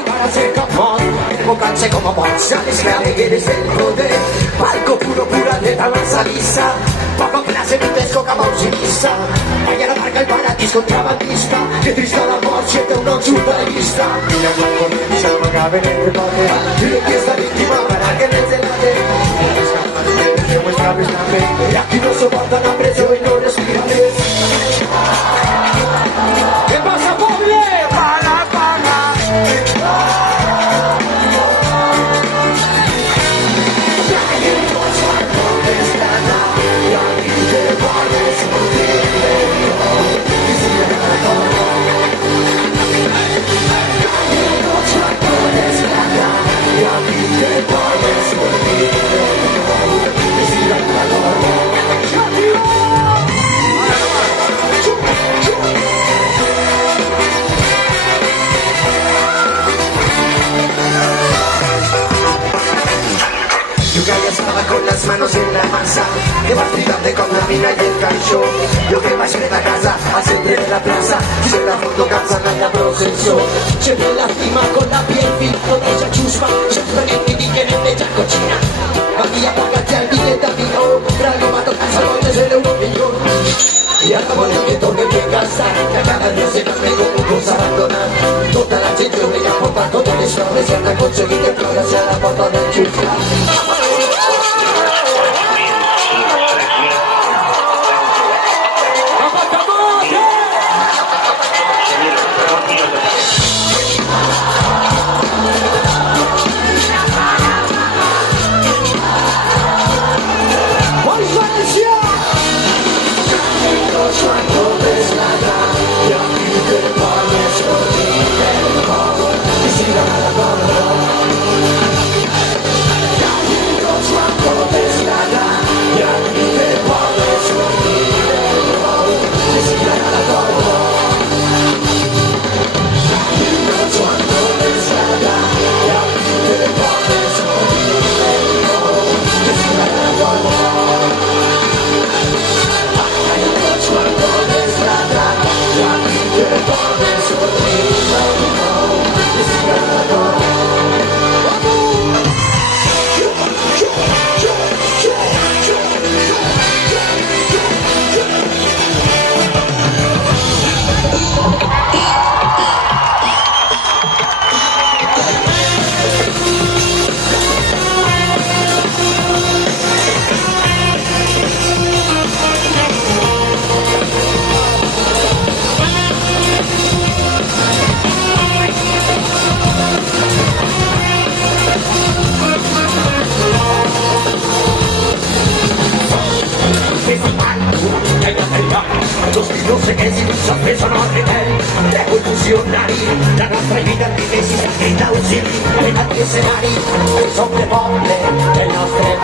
tu cara seca, mod, bocarse como mod, sales grave y eres el poder, palco puro, pura letra lanza lisa, poco clase, mentes coca pausilista, mañana marca el paradis contrabandista, que triste el amor, siente uno chuta de vista, y la con se no cabe en el remate, y empieza víctima para que les delate, y aquí no soportan la presión y no respirales. ¿Qué pasa, pobre? ¡Para, para! Yo que estaba con las manos en la masa, que vas brillante con la mina y el calcio. Yo que vas en la casa, al centro de la plaza, se la foto cansada en la procesión. Siempre lastima con la piel fin, con esa chusma, siempre que te que en ella cochina. Aquí apágate al billete a mí, o comprarlo, va a tocar salones de €1.000.000. Y acabo de que toque que gastar, que cada día se cambie como cosa abandonar. Toda la gente brilla por parto del estado, se anda conseguir que flora sea la foto del chusma. No sé qué si sos preso no requer revolucionari la nostra vita di mesi sta scritta così le altre scenari sono le bombe le nostre